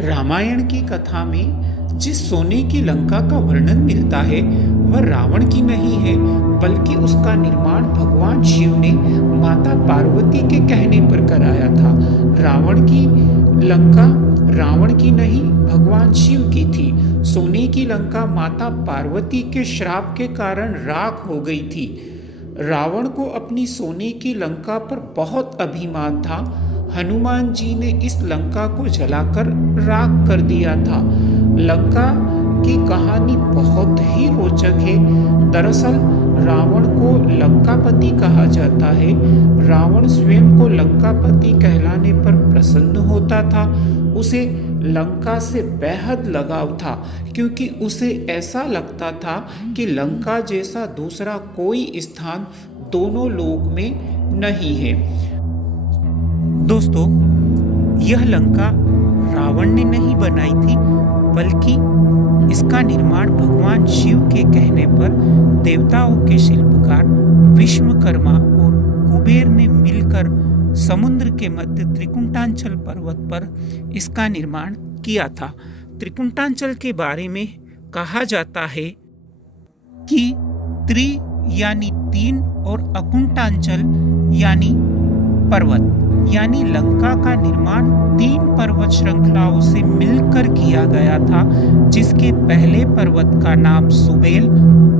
रामायण की कथा में जिस सोने की लंका का वर्णन मिलता है वह रावण की नहीं है, बल्कि उसका निर्माण भगवान शिव ने माता पार्वती के कहने पर कराया था। रावण की लंका रावण की नहीं, भगवान शिव की थी। सोने की लंका माता पार्वती के श्राप के कारण राख हो गई थी। रावण को अपनी सोने की लंका पर बहुत अभिमान था। हनुमान जी ने इस लंका को जलाकर राख कर दिया था। लंका की कहानी बहुत ही रोचक है। दरअसल रावण को लंकापति कहा जाता है। रावण स्वयं को लंकापति कहलाने पर प्रसन्न होता था। उसे लंका से बेहद लगाव था, क्योंकि उसे ऐसा लगता था कि लंका जैसा दूसरा कोई स्थान दोनों लोक में नहीं है। दोस्तों, यह लंका रावण ने नहीं बनाई थी, बल्कि इसका निर्माण भगवान शिव के कहने पर देवताओं के शिल्पकार विश्वकर्मा और कुबेर ने मिलकर समुद्र के मध्य त्रिकुटांचल पर्वत पर इसका निर्माण किया था। त्रिकुटांचल के बारे में कहा जाता है कि त्रि यानी तीन और अकुंटांचल यानी पर्वत, यानी लंका का निर्माण तीन पर्वत श्रृंखलाओं से मिलकर किया गया था, जिसके पहले पर्वत का नाम सुबेल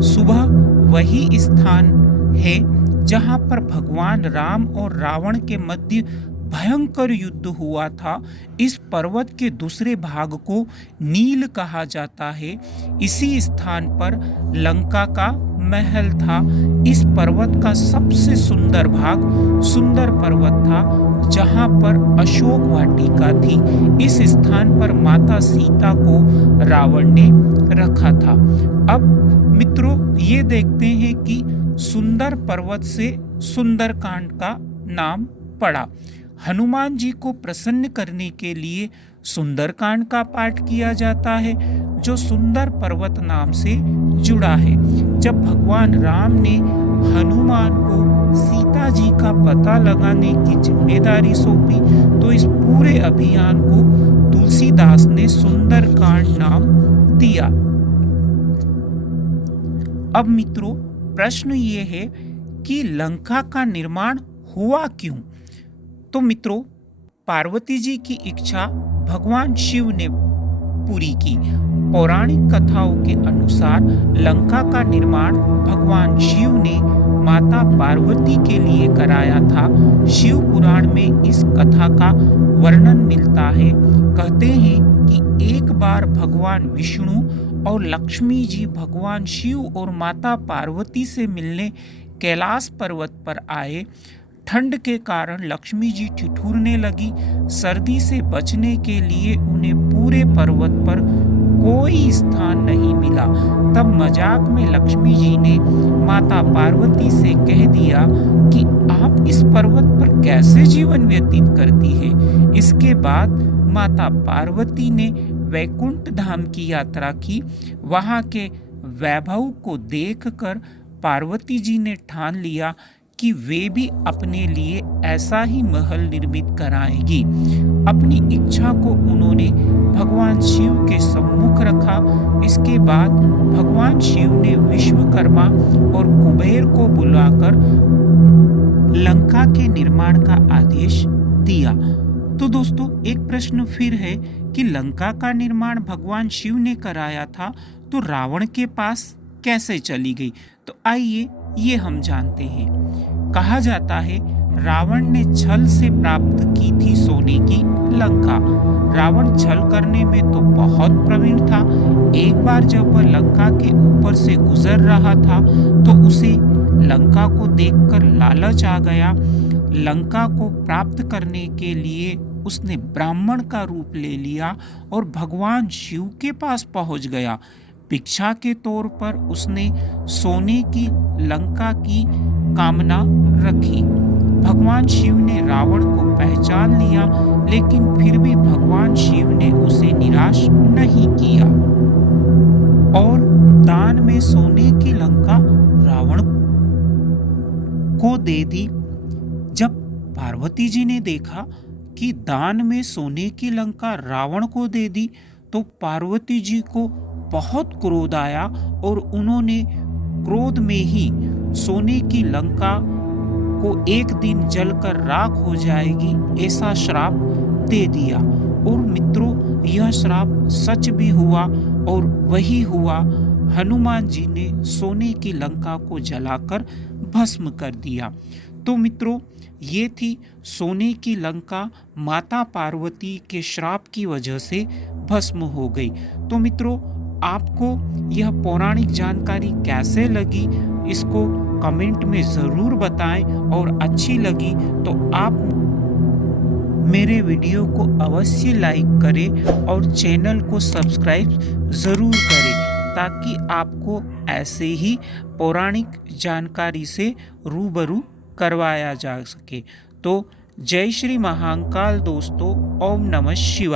सुबह वही स्थान है जहां पर भगवान राम और रावण के मध्य भयंकर युद्ध हुआ था। इस पर्वत के दूसरे भाग को नील कहा जाता है। इसी स्थान पर लंका का महल था। इस पर्वत का सबसे सुंदर भाग सुंदर पर्वत था, जहां पर अशोक वाटिका थी। इस स्थान पर माता सीता को रावण ने रखा था। अब मित्रों, ये देखते हैं कि सुंदर पर्वत से सुंदरकांड का नाम पड़ा। हनुमान जी को प्रसन्न करने के लिए सुंदरकांड का पाठ किया जाता है, जो सुंदर पर्वत नाम से जुड़ा है। जब भगवान राम ने हनुमान को सीता जी का पता लगाने की जिम्मेदारी सौंपी, तो इस पूरे अभियान को तुलसीदास ने सुंदरकांड नाम दिया। अब मित्रों, प्रश्न ये है कि लंका का निर्माण हुआ क्यों? तो मित्रों, पार्वती जी की इच्छा भगवान शिव ने पूरी की। पौराणिक कथाओं के अनुसार लंका का निर्माण भगवान शिव ने माता पार्वती के लिए कराया था। शिव पुराण में इस कथा का वर्णन मिलता है। कहते हैं कि एक बार भगवान विष्णु और लक्ष्मी जी भगवान शिव और माता पार्वती से मिलने कैलाश पर्वत पर आए। ठंड के कारण लक्ष्मी जी ठिठुरने लगी। सर्दी से बचने के लिए उन्हें पूरे पर्वत पर कोई स्थान नहीं मिला। तब मजाक में लक्ष्मी जी ने माता पार्वती से कह दिया कि आप इस पर्वत पर कैसे जीवन व्यतीत करती है। इसके बाद माता पार्वती ने वैकुंठ धाम की यात्रा की। वहां के वैभव को देखकर पार्वती जी ने ठान लिया कि वे भी अपने लिए ऐसा ही महल निर्मित कराएंगी। अपनी इच्छा को उन्होंने भगवान शिव के सम्मुख रखा। इसके बाद भगवान शिव ने विश्वकर्मा और कुबेर को बुलाकर लंका के निर्माण का आदेश दिया। तो दोस्तों, एक प्रश्न फिर है कि लंका का निर्माण भगवान शिव ने कराया था, तो रावण के पास कैसे चली गई? तो आइए ये हम जानते हैं। कहा जाता है रावण ने छल से प्राप्त की थी सोने की लंका। रावण छल करने में तो बहुत प्रवीण था। एक बार जब वह लंका के ऊपर से गुजर रहा था, तो उसे लंका को देखकर लालच आ गया। लंका को प्राप्त करने के लिए उसने ब्राह्मण का रूप ले लिया और भगवान शिव के पास पहुंच गया। भिक्षा के तौर पर उसने सोने की लंका की कामना रखी। भगवान शिव ने रावण को पहचान लिया, लेकिन फिर भी भगवान शिव ने उसे निराश नहीं किया और दान में सोने की लंका रावण को दे दी। जब पार्वती जी ने देखा कि दान में सोने की लंका रावण को दे दी, तो पार्वती जी को बहुत क्रोध आया और उन्होंने क्रोध में ही सोने की लंका को एक दिन जलकर राख हो जाएगी ऐसा श्राप दे दिया। और मित्रों, यह श्राप सच भी हुआ और वही हुआ। हनुमान जी ने सोने की लंका को जलाकर भस्म कर दिया। तो मित्रों, ये थी सोने की लंका माता पार्वती के श्राप की वजह से भस्म हो गई। तो मित्रों, आपको यह पौराणिक जानकारी कैसे लगी, इसको कमेंट में ज़रूर बताएं, और अच्छी लगी तो आप मेरे वीडियो को अवश्य लाइक करें और चैनल को सब्सक्राइब ज़रूर करें, ताकि आपको ऐसे ही पौराणिक जानकारी से रूबरू करवाया जा सके। तो जय श्री महाकाल दोस्तों, ओम नमः शिवाय।